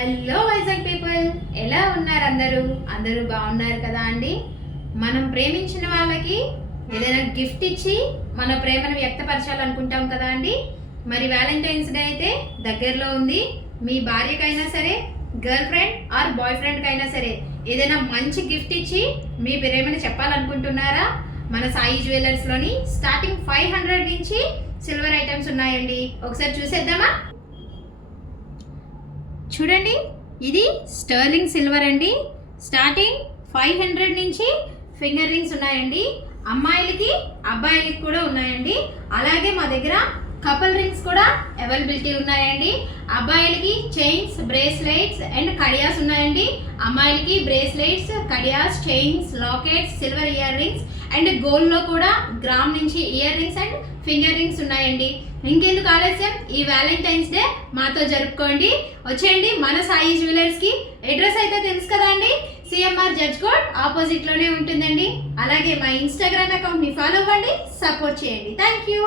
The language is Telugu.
హలో వైజాగ్ పీపుల్, ఎలా ఉన్నారు? అందరూ బాగున్నారు కదా అండి. మనం ప్రేమించిన వాళ్ళకి ఏదైనా గిఫ్ట్ ఇచ్చి మన ప్రేమను వ్యక్తపరచాలనుకుంటాం కదా అండి. మరి వ్యాలంటైన్స్ డే అయితే దగ్గరలో ఉంది. మీ భార్యకైనా సరే, గర్ల్ ఫ్రెండ్ ఆర్ బాయ్ ఫ్రెండ్కైనా సరే ఏదైనా మంచి గిఫ్ట్ ఇచ్చి మీ ప్రేమను చెప్పాలనుకుంటున్నారా? మన సాయి జ్యువెలర్స్లోని స్టార్టింగ్ 500 నుంచి సిల్వర్ ఐటమ్స్ ఉన్నాయండి. ఒకసారి చూసేద్దామా? చూడండి, ఇది స్టర్లింగ్ సిల్వర్ అండి. స్టార్టింగ్ 500 నుంచి ఫింగర్ రింగ్స్ ఉన్నాయండి. అమ్మాయిలకి అబ్బాయిలకి కూడా ఉన్నాయండి. అలాగే మా దగ్గర కపుల్ రింగ్స్ కూడా అవైలబిలిటీ ఉన్నాయండి. అబ్బాయిలకి చైన్స్, బ్రేస్లెట్స్ అండ్ కడియాస్ ఉన్నాయండి. అమ్మాయిలకి బ్రేస్లెట్స్, కడియాస్, chains, lockets, silver ear rings and గోల్డ్లో కూడా గ్రామ్ నుంచి ear rings and finger rings ఉన్నాయండి. ఇంకెందుకు ఆలస్యం, ఈ వ్యాలంటైన్స్ డే మాతో జరుపుకోండి. వచ్చేయండి మన సాయి జ్యువెలర్స్కి. అడ్రస్ అయితే తెలుసు కదా అండి, సిఎంఆర్ జడ్జ్ కోర్ట్ ఆపోజిట్లోనే ఉంటుందండి. అలాగే మా ఇన్స్టాగ్రామ్ అకౌంట్ని ఫాలో అవ్వండి, సపోర్ట్ చేయండి. Thank you.